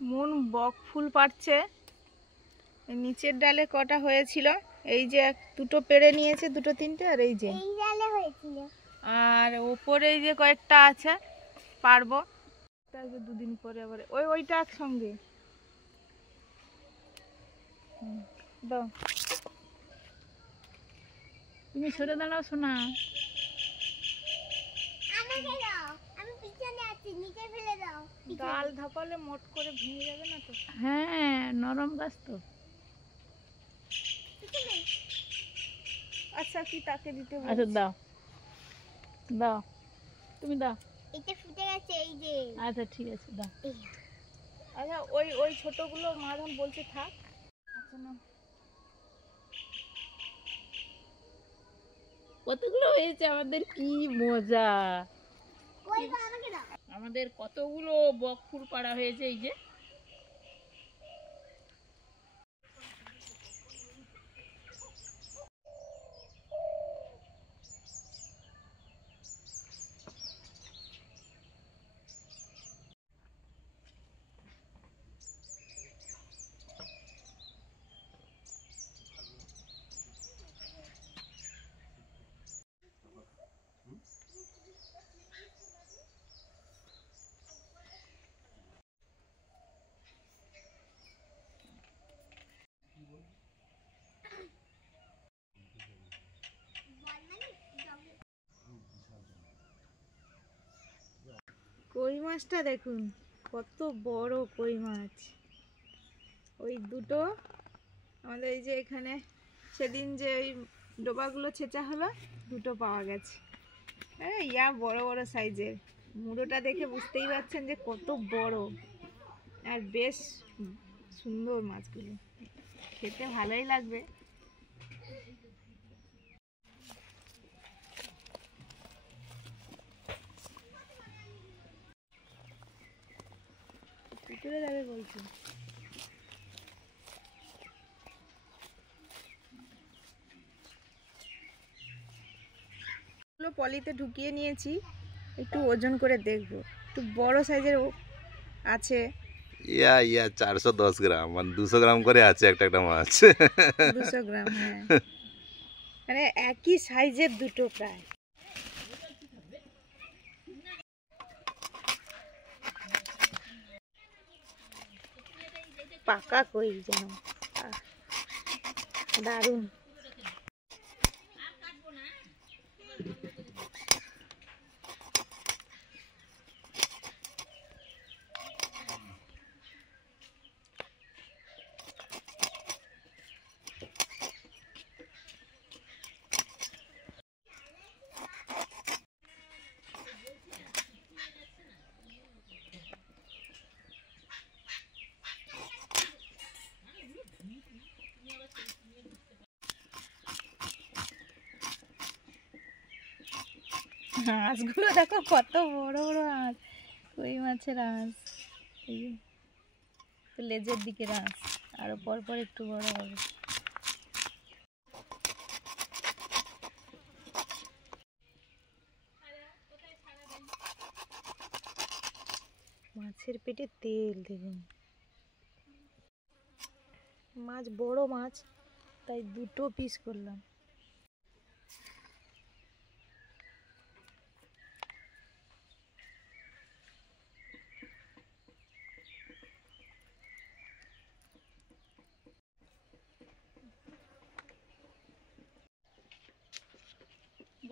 মন বক ফুল পাড়ছে। নিচের ডালে কটা হয়েছিল, এই যে দুটো পেড়ে নিয়েছে, দুটো তিনটে, আর এই যে এই ডালে হয়েছিল, আর উপরে এই যে কয়েকটা আছে পারবো। দুদিন পরে আবার ওইটা একসঙ্গে দাও। তুমি সরে দাঁড়াও শোনা। আমাকে দাও, আমি পিছনে আছি, নিচে ফেলে দাও। ডাল ধাপালে মোট করে ভেঙে যাবে না তো? হ্যাঁ, নরম গাছ তো। আচ্ছা কি তাকে দিতে বলছো? আচ্ছা দাও দাও, তুমি দাও। এটা ফুটে গেছে, এই যে। আচ্ছা ঠিক আছে দাও। আচ্ছা ওই ছোটগুলো মাধন বলছে থাক। আচ্ছা না, কতগুলো হয়েছে আমাদের, কি মজা। আমাদের কতগুলো বক ফুল পাড়া হয়েছে, এই যে। কই মাছটা দেখুন কত বড় কই মাছ। ওই দুটো আমাদের এই যে এখানে সেদিন যে ওই ডোবাগুলো ছেঁচা হলো, দুটো পাওয়া গেছে। ইয়া বড় বড় সাইজের। মুড়োটা দেখে বুঝতেই পারছেন যে কত বড়, আর বেশ সুন্দর মাছগুলো, খেতে ভালোই লাগবে। ভিতরে যাবে বলছি। পলিতে ঢুকিয়ে নিয়েছি, একটু ওজন করে দেখব, একটু বড় সাইজের আছে। ইয়া 410 গ্রাম, মানে 200 গ্রাম করে আছে একটা একটা মাছ। 200 গ্রাম, হ্যাঁ, মানে একই সাইজের দুটো প্রায়। পাকা কই যেন, দারুণ। হাঁসগুলো দেখো কত বড় বড় হাঁস, কই মাছের হাঁস। এই যে লেজের দিকে হাঁস, আরো পরপর একটু বড় হবে। মাছের পেটে তেল দেখুন। মাছ বড় মাছ, তাই দুটো পিস করলাম।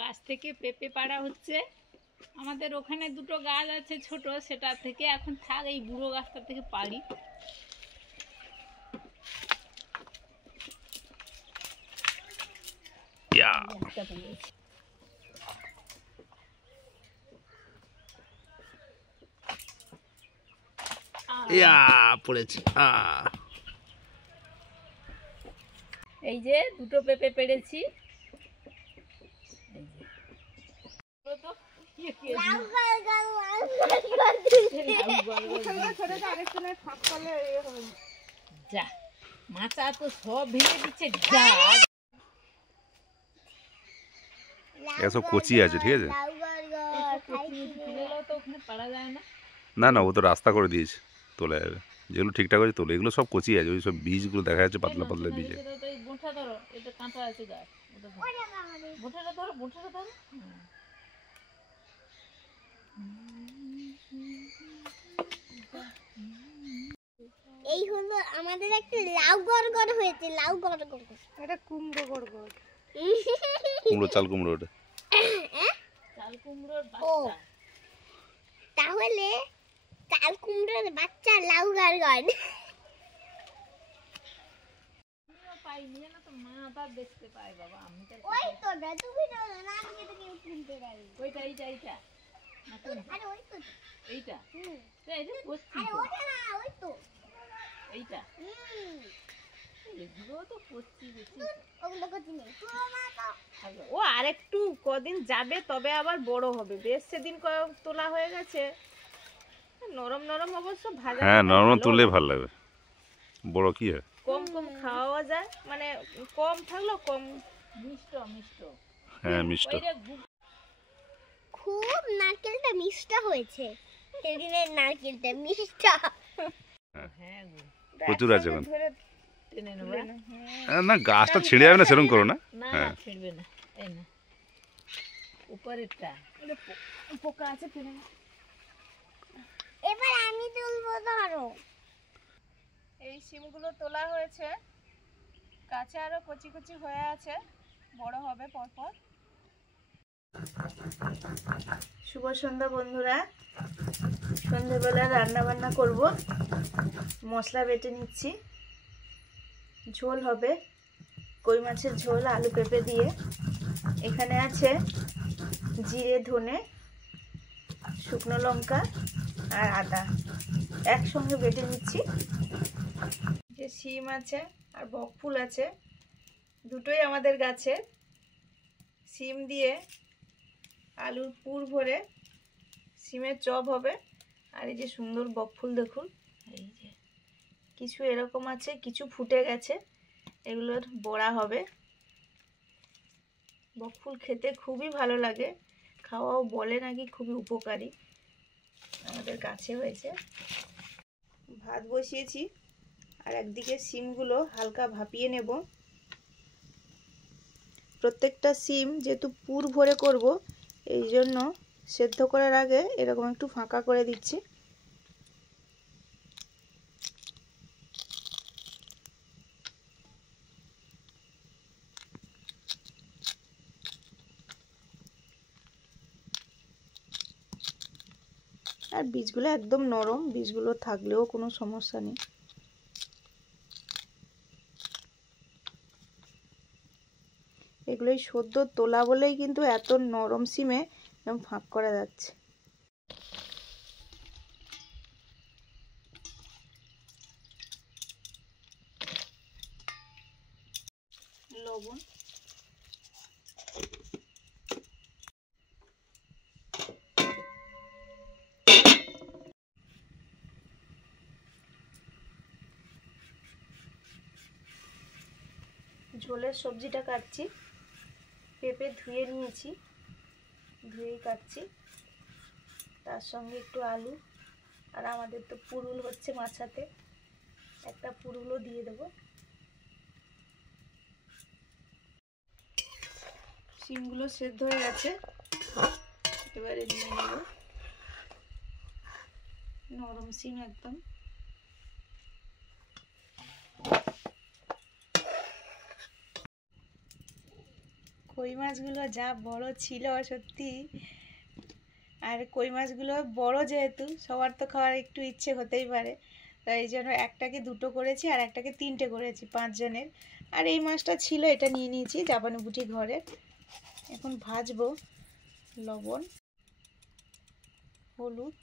গাছ থেকে পেঁপে পাড়া হচ্ছে। আমাদের ওখানে দুটো গাছ আছে ছোট, সেটা থেকে এখন থাক, এই বুড়ো গাছটা থেকে পারি। পড়েছে। এই যে দুটো পেঁপে পেড়েছি। যা মাথা তো সব ভেঙে দিচ্ছে। এসব কচি আছে, ঠিক আছে। তো ওখানে পারা যায় না। না না, ও তো রাস্তা করে দিয়েছে, তোলা যাবে। যেগুলো ঠিকঠাক আছে তোলো, এগুলো সব কচি আছে, ওই সব বীজগুলো দেখা যাচ্ছে পাতলা পাতলা বীজ। বোঁটা ধরো, এটা কাঁটা আছে গাছ, ওটা ধরো। ওরে বাবা রে। বোঁটাটা ধরো, বোঁটাটা ধরো। এই হলো আমাদের একটা লাউ গড়গড় হয়েছে, লাউ গড়গড়। এটা কুমড়ো গড়গড়, কুমড়ো, চাল কুমড়ো ওটা। চাল কুমড়োর ও বাচ্চা। তাহলে চাল কুমড়োর বাচ্চা লাউ গড়গড়। আমিও পাইনি জানো তো, মা আবার দেখতে পায় বাবা, আমি তো ওই তো না, তুমি না না আমি এটা কেউ কিনতে পারি। ওইটা, এইটা না কোনটা? আরে ওই তো। এইটা হুম। এই যে পশ্চিম আরে তো, ওটা না, ওই তো। এইটা হুম। এগুলো তো পশ্চিম বেশি। ওগুলো কত নেই। তুলো না তো। ও আরেকটু কদিন যাবে তবে আবার বড় হবে, বেশ সেদিন তোলা হয়ে গেছে, নরম নরম অবশ্য ভাজা। হ্যাঁ, খেতে নরমাল ভালো তুললে লাগে। ভালো লাগবে। বড় কি হয়? কম কম খাওয়া যায়, মানে কম থাকলেও কম মিষ্ট মিষ্ট। হ্যাঁ, মিষ্ট। ওইটা খুব নারকেলটা মিষ্টি হয়েছে। সেদিনের নারকেলটা মিষ্টি। হ্যাঁ গো, প্রচুর আছে এখন। ধরে টেনে নেবো। না, গাছটা ছিঁড়ে যাবে না, সেরকম করো না। না হ্যাঁ, ছিড়বে না, এই না উপরেরটা পোকা আছে, ফেলে না। এবার আমি তুলবো, ধরো। এই শিমগুলো তোলা হয়েছে, কাছে আরো কচি কচি হয়ে আছে, বড় হবে পরপর। শুভ সন্ধ্যা বন্ধুরা, সন্ধ্যেবেলা রান্না বান্না করব, মশলা বেটে নিচ্ছি, ঝোল হবে, কই মাছের ঝোল আলু পেঁপে দিয়ে। এখানে আছে জিরে, ধনে, শুকনো লঙ্কা আর আদা একসঙ্গে বেটে নিচ্ছি। যে শিম আছে আর বকফুল আছে, দুটোই আমাদের গাছে। শিম দিয়ে আলুর পুর ভরে শিমের চপ হবে, আর এই যে সুন্দর বকফুল দেখুন, এই যে কিছু এরকম আছে, কিছু ফুটে গেছে, এগুলোর বড়া হবে। বকফুল খেতে খুবই ভালো লাগে, খাওয়াও বলে নাকি খুবই উপকারী, আমাদের গাছে হয়েছে। ভাত বসিয়েছি, আর একদিকে শিমগুলো হালকা ভাপিয়ে নেব। প্রত্যেকটা শিম যেহেতু পুর ভরে করব, এই জন্য সেদ্ধ করার আগে এরকম একটু ফাঁকা করে দিচ্ছি। আর বীজগুলো একদম নরম, বীজগুলো থাকলেও কোনো সমস্যা নেই। এগুলোই সদ্য তোলা বলেই কিন্তু এত নরম সিমে এরকম ফাঁক করা যাচ্ছে। লবণ, ঝোলের সবজিটা কাটছি, পেঁপে ধুয়ে নিয়েছি, ধুয়েই কাটছি, তার সঙ্গে একটু আলু, আর আমাদের তো পুরুল হচ্ছে মাছাতে, একটা পুরুলও দিয়ে দেবো। শিমগুলো সেদ্ধ হয়ে গেছে, এবারে দিয়ে নেব, নরম শিম একদম। কই মাছগুলো যা বড় ছিল সত্যি, আর কই মাছগুলো বড় যেহেতু সবার তো খাওয়ার একটু ইচ্ছে হতেই পারে, তাই এই জন্য একটাকে দুটো করেছি আর একটাকে তিনটে করেছি 5 জনের। আর এই মাছটা ছিল, এটা নিয়ে নিয়েছি জাপানি বুটি ঘরে। এখন ভাজবো, লবণ, হলুদ,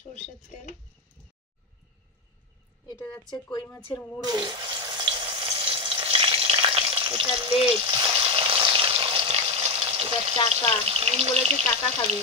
সরষের তেল, এটা যাচ্ছে কই মাছের মুড়ো, এটা লেগ, এটা চাকা, নুন বলেছে চাকা খাবে।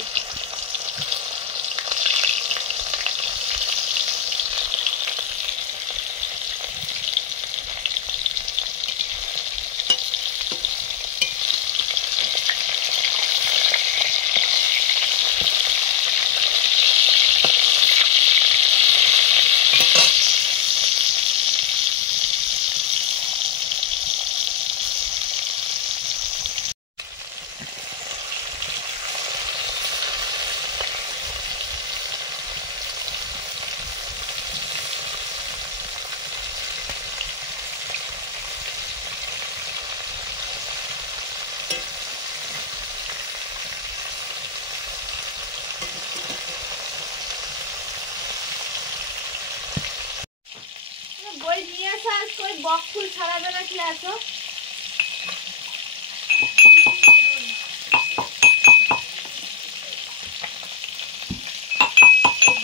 বই নিয়ে আসা আজকে ওই বক ফুল ছাড়াবে নাকি আসো?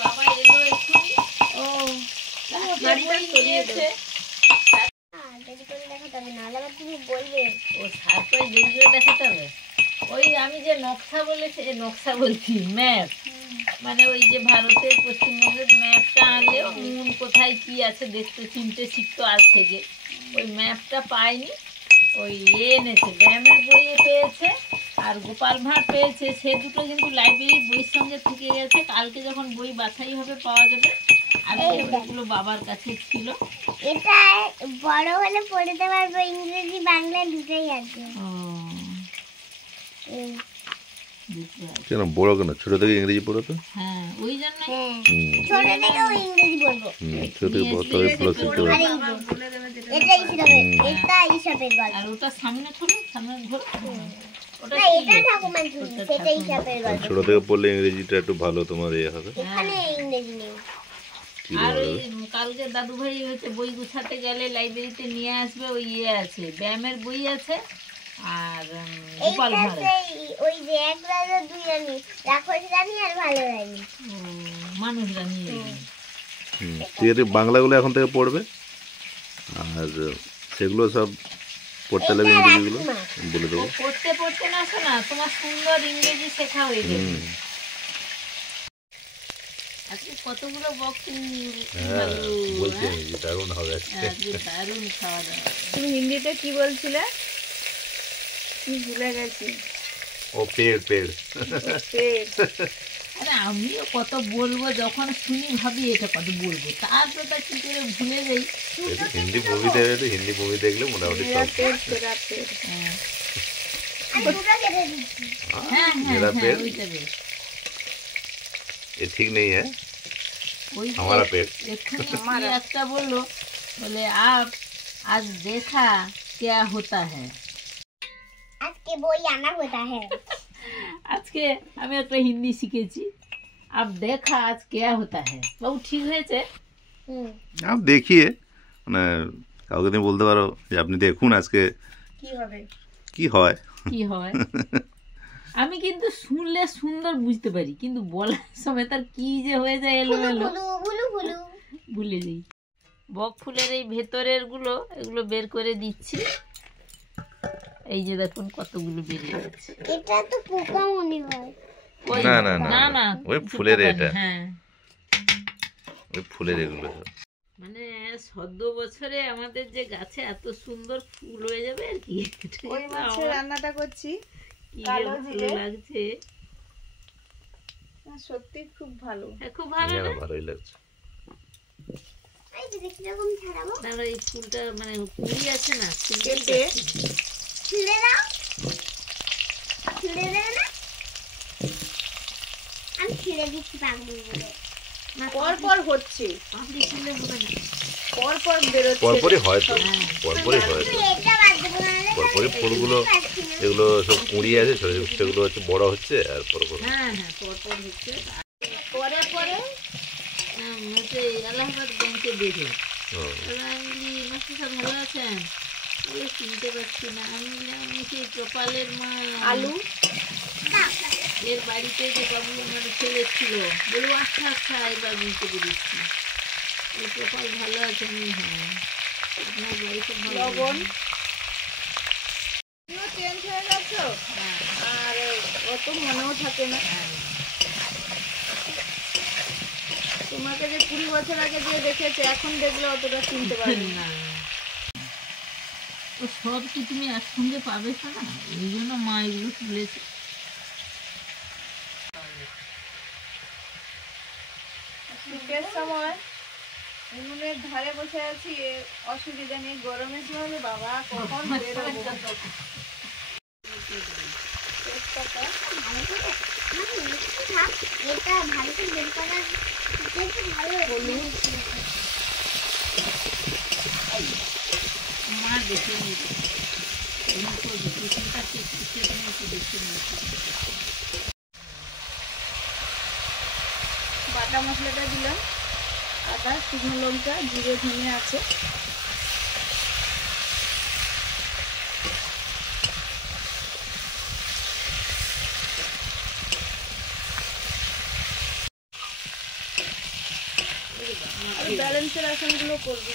বাবা এলো এক্ষুনি। ও গাড়িটা নিয়েছে। দেরি করে দেখাতে হবে, নাহলে আবার তুমি বলবে। ও সারপ্রাইজ এগুলো দেখাতে হবে। ওই আমি যে নকশা বলেছি, নকশা বলছি ম্যাপ, মানে ওই যে ভারতের পশ্চিমবঙ্গের ম্যাপটা আনলে মন কোথায় কি আছে দেখতে চিনতে শিখতো আজ থেকে। ওই ম্যাপটা পাইনি, ওই এনেছে ব্যায়ামের বইয়ে পেয়েছে আর গোপাল ভাঁড় পেয়েছে। সে দুটো কিন্তু লাইব্রেরির বইয়ের সঙ্গে থেকে গেছে। কালকে যখন বই বাছাই হবে পাওয়া যাবে। আর ওইগুলো বাবার কাছে ছিল। এটা বড় হলে পড়তে পারবো, ইংরেজি বাংলা দুটোই আছে। কেন বড় কেন, ছোট থেকে ইংরেজি পড়ো তো। হ্যাঁ ওই জন্য ছোট থেকেও ইংরেজি বলবো। ছোট থেকে বড় তবে পুরো শিখতে পারবে। এটা হিসাবে, এটা হিসাবে গল্প। আর ওটা সামনে খোলো, সামনে ঘোরো। ওটা না, এটা ঠাকুমার জন্য, সেটা হিসাবের গল্প। ছোট থেকে পড়লে ইংরেজিটা একটু ভালো তোমার ইয়ে হবে। এখানে ইংরেজি নেই। কি আর বলবো? ওই কালকে দাদু ভাই হচ্ছে বই গুছাতে গেলে লাইব্রেরিতে নিয়ে আসবে। ওই ইয়ে আছে, ব্যায়ামের বই আছে আর গোপাল এইটা ভাঁড়। সেই ওই যে এক রাজা দুই রানী, রাক্ষস রানী আর ভালো রানী। মানুষরা নিয়ে যাবে। ঠিক আছে, বাংলাগুলো এখন থেকে পড়বে আর সেগুলো সব পড়তে লাগবে, ইংরেজিগুলো বলে দেবো। পড়তে পড়তে না শোনা, তোমার সুন্দর ইংরেজি শেখা হয়ে যাবে। আজকে কতগুলো বক্স বলছি দারুণ হবে আজকে। দারুণ খাওয়া দাওয়া। তুমি হিন্দিতে কি বলছিলে? আমি ভুলে গেছি। ও পেড় পেড়। পেট। আরে আমিও কত বলবো, যখন শুনি ভাবি এটা কত বলবো, তারপর তা কি করে ভুলে যাই। হিন্দি মুভি দেখবে, হিন্দি মুভি দেখলে মোটামুটি সব। পেট ফেরা পেট। হ্যাঁ আর দুটো কেটে দিচ্ছি। হ্যাঁ मेरा হ্যাঁ पेट। ওইটা বেশ। ये ठीक नहीं है ওই যে हमारा पेट। এক্ষুনি কি একটা বললো, বলে আপ আজ দেখা क्या होता है। আজকে বই আনা होता है। আজকে আমি একটা হিন্দি শিখেছি, আপ দেখা আজ क्या होता है। বাবু ঠিক হয়েছে? आप देखिए মানে কাউকে তুমি বলতে পারো যে আপনি দেখুন আজকে কি হবে? কি হয়। কি হয়। আমি কিন্তু শুনলে সুন্দর বুঝতে পারি, কিন্তু বলার সময় তার কি যে হয়ে যায় এলোমেলো, বুলু বুলু বুলু। ভুলে যাই। বক ফুলের এই ভেতরের গুলো এগুলো বের করে দিচ্ছি। এই যে দেখুন কতগুলো বেরিয়ে গেছে। এটা তো পোকা মনে হয়। ওই না, না, না, না না ওই কিছু ফুলের পোকা এটা। নেই, হ্যাঁ ওই ফুলের এগুলো সব। মানে সদ্য বছরে আমাদের যে গাছে এত সুন্দর ফুল হয়ে যাবে আর কি। ওই মাছের রান্নাটা করছি। কি যে কালো ভালো জিরে। লাগছে। সত্যি খুব ভালো। হ্যাঁ, খুব ভালো হ্যাঁ, না? ভালোই লাগছে। এই যে দেখি রকম ছাড়াবো। দাঁড়া, এই ফুলটা মানে কুড়ি আছে না, কেটে ছিঁড়ে দাও। ছিঁড়ে দেবে না? আমি ছিঁড়ে দিচ্ছি পাগলি বলে। পর পর হচ্ছে, পাপড়ি ছিঁড়লে হবে না। পর পর বেরোচ্ছে। পরপরই হয় তো, হ্যাঁ। পরপরই হয় তো। তুই এটা বাদ দেবো নাহলে পরপরই ফুলগুলো এগুলো সব কুঁড়ি আছে, ছোট ছোট সেগুলো হচ্ছে বড় হচ্ছে আর পরপর। হ্যাঁ হ্যাঁ পরপর হচ্ছে। পরে পরে হচ্ছে এলাহাবাদ ব্যাংকে দেখে হুম। আমি বলি মাস্টার সাহেব ভালো আছেন? বলে চিনতে পারছি না। আমি বললাম আমি সেই গোপালের মা আলু এর বাড়িতে যে বাবু আমার ছেলে ছিল। বলবো আচ্ছা আচ্ছা এবার বুঝতে পেরেছি। এই গোপাল ভালো আছে? আমি হ্যাঁ। আপনার বাড়ি খুব ভালো লবণ আছে? চেঞ্জ হয়ে যাচ্ছে হ্যাঁ আর অত মনেও থাকে না। হ্যাঁ। তোমাকে যে 20 বছর আগে যে দেখেছে এখন দেখলে অতটা চিনতে পারবে না। না তো সব কি তুমি একসঙ্গে পাবে না, এই জন্য মা এগুলো তুলেছে। শীতের সময় উনুনের ধারে বসে আছি, অসুবিধা নেই। গরমের সময় হলে বাবা কখন বেরোবো। তেজপাতা এটা ভালো করে বের করার দেখতে ভালো হলুদ। মা দেখে নিয়েছে দেখে নিয়েছে। বাটা মশলাটা দিলাম, আদা, শুকনো লঙ্কা, জিরে, ধনে আছে। ব্যালেন্সের আসনগুলো করবো।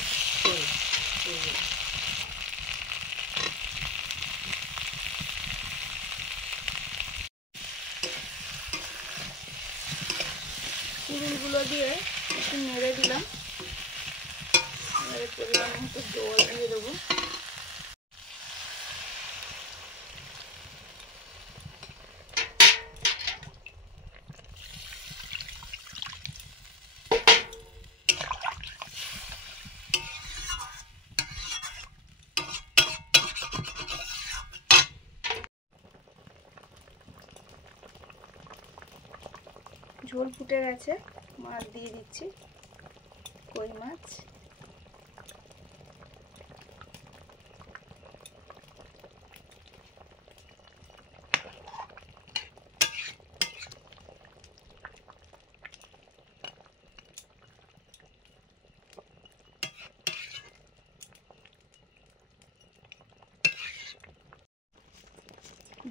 কুড়ুলগুলো দিয়ে একটু নেড়ে দিলাম, পরিমাণ মতো জল দিয়ে দেবো। ঝোল ফুটে গেছে, মাছ দিয়ে দিচ্ছি, কই মাছ।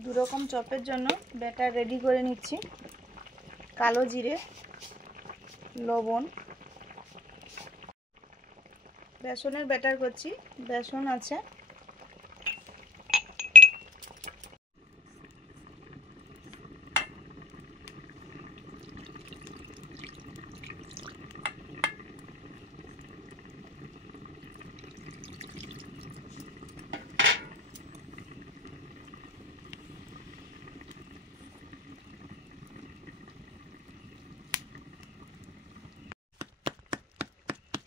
দুরকম চপের জন্য ব্যাটার রেডি করে নিচ্ছি। কালো জিরে, লবণ, বেসনের ব্যাটার করছি, বেসন আছে,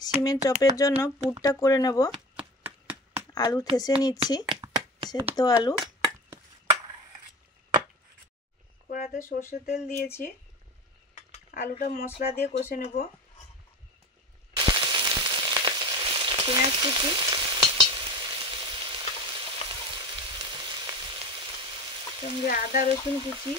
সিমের চপের জন্য পুরটা করে নেব। আলু থেসে নিচ্ছি, সেদ্ধ আলু। কড়াতে সর্ষের তেল দিয়েছি, আলুটা মশলা দিয়ে কষে নেব। পেঁয়াজ কুচি, সঙ্গে আদা রসুন কুচি,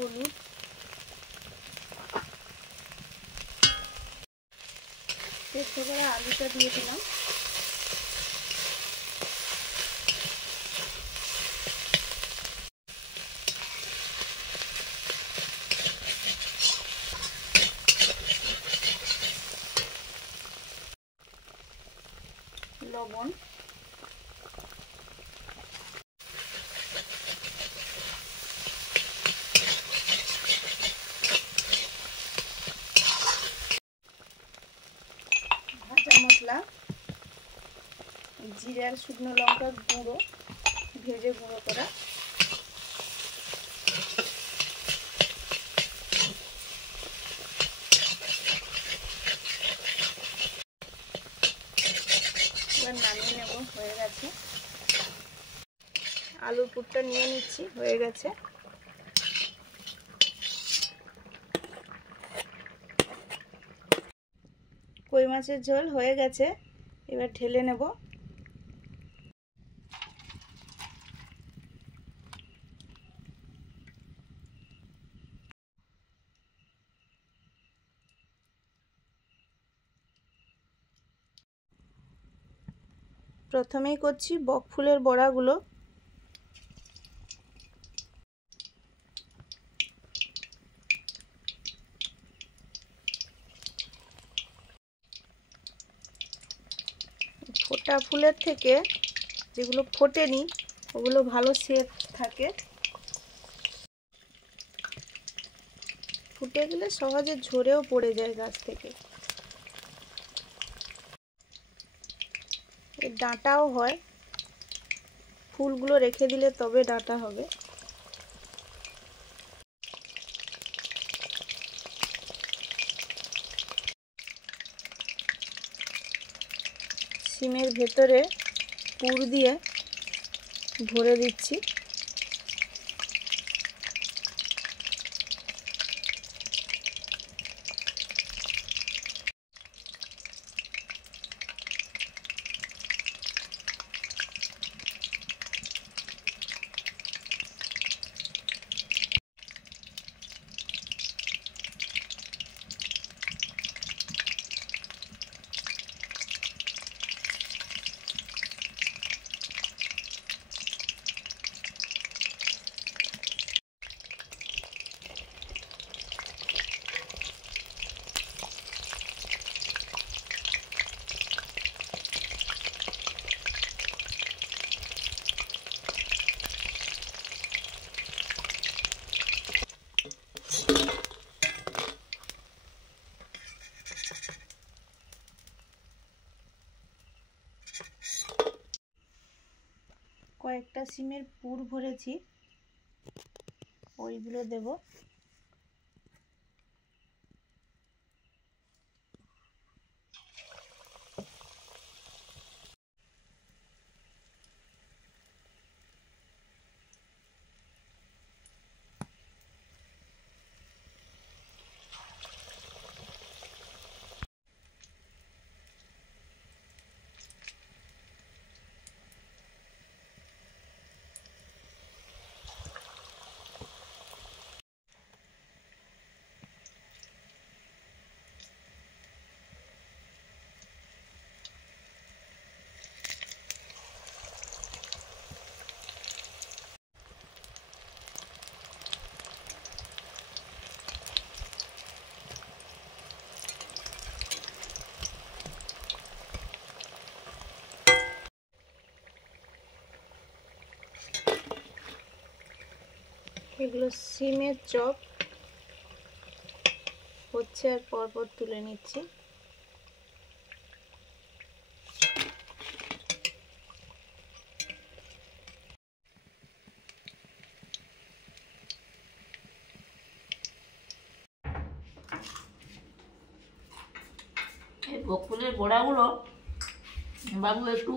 হলুদ, সেদ্ধ করা আলুটা দিয়ে দিলাম, লবণ, ভাজা মশলা, জিরে আর শুকনো লঙ্কার গুঁড়ো, ভেজে গুঁড়ো করা, এবার নামিয়ে নেব। হয়ে গেছে, আলুর পুরটা নিয়ে নিচ্ছি, হয়ে গেছে। কই মাছের ঝোল হয়ে গেছে, এবার ঢেলে নেব। প্রথমেই করছি বক ফুলের বড়াগুলো। ফোটা ফুলের থেকে যেগুলো ফোটেনি ওগুলো ভালো সেট থাকে, ফুটে গেলে সহজে ঝরেও পড়ে যায় গাছ থেকে। এর ডাঁটাও হয়, ফুলগুলো রেখে দিলে তবে ডাঁটা হবে। সিমের ভেতরে পুর দিয়ে ভরে দিচ্ছি। সিমের পুর ভরেছি, ওইগুলো দেব। এগুলো সিমের চপ হচ্ছে, আর পরপর তুলে নিচ্ছি। এই বকুলের গোড়াগুলো বাবু একটু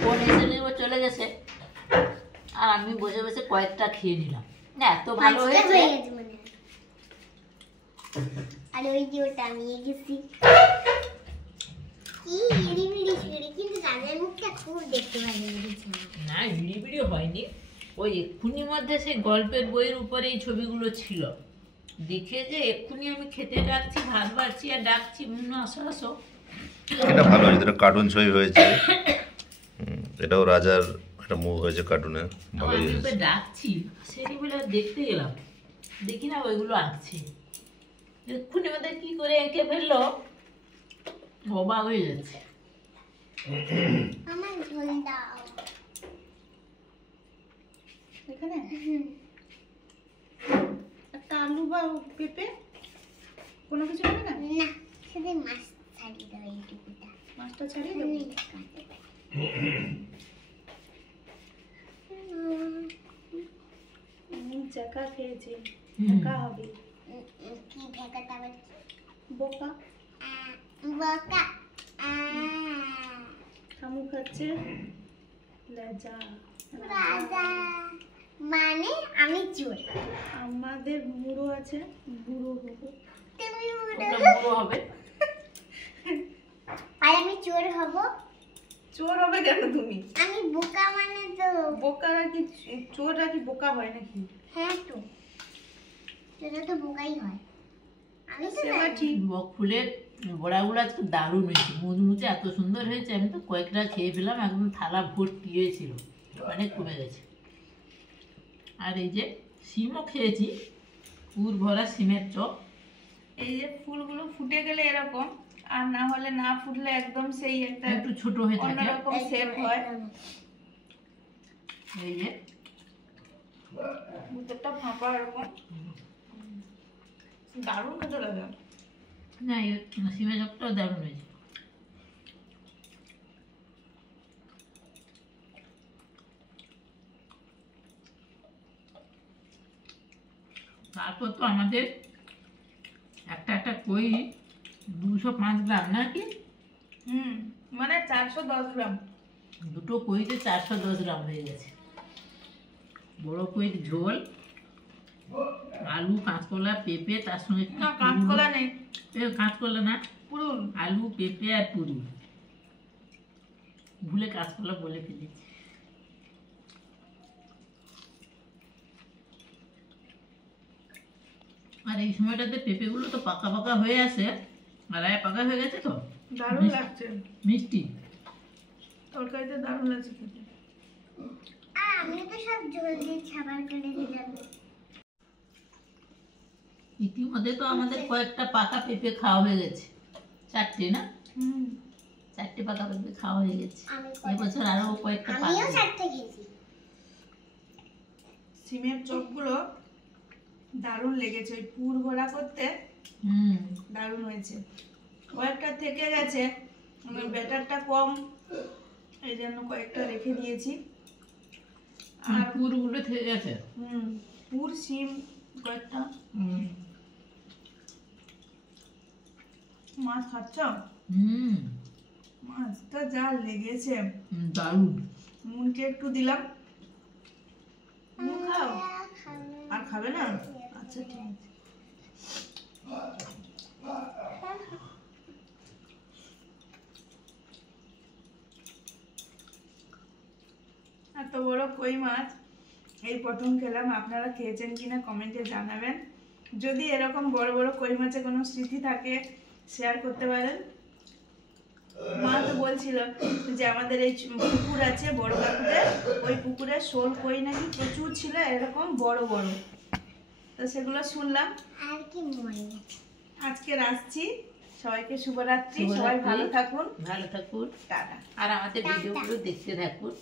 ফোন এসে নিয়ে চলে গেছে, আর আমি বসে বসে কয়েকটা খেয়ে নিলাম। না এত ভালো হয়েছে। আর ওই যে ওটা আমি গেছি কি ইড়িবিড়ি ছিঁড়ে, কিন্তু রাজার মুখটা খুব দেখতে ভালো লেগেছে। না হিড়িবিড়ি হয়নি, ওই এক্ষুনি মধ্যে সেই গল্পের বইয়ের উপরে এই ছবিগুলো ছিল দেখে যে এক্ষুনি আমি খেতে ডাকছি, ভাত বাড়ছি আর ডাকছি আসো আসো। এটা ভালো হয়েছে, এটা কার্টুন ছবি হয়েছে। এটাও রাজার একটা মুভ হয়েছে কার্টুনে, ভালোই আমি হয়েছে। ওকে ডাকছি সেটি বলে দেখতে গেলাম, দেখি না ওইগুলো আঁকছে। এক্ষুনি আমাদের কি করে এঁকে ফেললো, অবাক হয়ে যাচ্ছে। আমার ঝোল দাও এখানে একটা আলু বা পেঁপে কোনো কিছু হবে না? না, শুধু মাছ ছাড়িয়ে দাও এইটুকুটা। মাছটা ছাড়িয়ে দেবো। চাকা খেয়েছি, চাকা হবে। কি ভেকাটা আবার বোকা বকা খামু খাচ্ছে লেজা। রাজা মানে আমি চোর, আমাদের বুড়ো আছে, বুড়ো হবো। তুমি ওটা বুড়ো বড় হবে। আর আমি চোর হব। চোর হবে কেন তুমি? আমি বোকা মানে তো বোকারা কি, চোররা কি বোকা হয় নাকি? হ্যাঁ তো চোরা তো বোকাই হয়। আমি তো সেটা জানি। ঠিক। বকফুলের বড়াগুলো আজকে দারুণ হয়েছে, মুচমুচে এত সুন্দর হয়েছে। আমি তো কয়েকটা খেয়ে ফেলাম, একদম থালা ভর্তি হয়েছিল, অনেক কমে গেছে। আর এই যে সিমও খেয়েছি, পুর ভরা সিমের চপ। এই যে ফুলগুলো ফুটে গেলে এরকম, আর না হলে না ফুটলে একদম সেই একটা একটু ছোট হয়ে থাকে। অন্যরকম শেপ হয়। এই যে ভিতরটা ফাঁপা এরকম, দারুণ খেতে লাগে। না এই সিমের চপটাও দারুণ হয়েছে। তারপর তো আমাদের একটা একটা কই 205 গ্রাম নাকি, মানে 410 গ্রাম। দুটো কইতে 410 গ্রাম হয়ে গেছে। বড় কইর ঝোল, আলু, কাঁচকলা, পেঁপে, তার সঙ্গে না কাঁচকলা নেই, কাঁচকলা না, পুরুল। আলু, পেঁপে আর পুরি। ভুলে কাঁচকলা বলে ফেলেছি। আর এই সময়টাতে পেঁপেগুলো তো পাকা পাকা হয়ে আসে, আর পাকা হয়ে গেছে তো দারুণ লাগছে, মিষ্টি। তরকারিতে দারুণ লাগছে খেতে। আমি তো সব জল দিয়ে খাবার করে দিলাম। ইতিমধ্যে তো আমাদের কয়েকটা পাকা পেঁপে খাওয়া হয়ে গেছে, 4টে না, 4টে পাকা পেঁপে খাওয়া হয়ে গেছে। আমি এবছর আরো কয়েকটা আমিও পাকা। 4টে খেয়েছি। সিমের চপগুলো দারুণ লেগেছে, ওই পুর ভরা করতে দারুণ হয়েছে। কয়েকটা থেকে গেছে, ব্যাটারটা কম, এই জন্য কয়েকটা রেখে দিয়েছি। আর পুরগুলো থেকে গেছে। পুর শিম কয়েকটা। মাছ খাচ্ছ? মাছটা যা লেগেছে, দারুণ। মুনকে একটু দিলাম। মুন খাও? আর খাবে না? আচ্ছা ঠিক আছে। এত বড় কই মাছ এই প্রথম খেলাম। আপনারা খেয়েছেন কিনা কমেন্টে জানাবেন। যদি এরকম বড় বড় কই মাছে কোনো স্মৃতি থাকে শেয়ার করতে পারেন। মা তো বলছিল যে আমাদের এই পুকুর আছে বড় কাকুদের, ওই পুকুরে শোল কই নাকি প্রচুর ছিল এরকম বড় বড়। তো সেগুলো শুনলাম। আর কি মনে আছে? আজকে আসছি। সবাইকে শুভরাত্রি। সবাই শুভরাত্রি। ভালো থাকুন। ভালো থাকুন টাটা। আর আমাদের ভিডিওগুলো দেখতে থাকুন।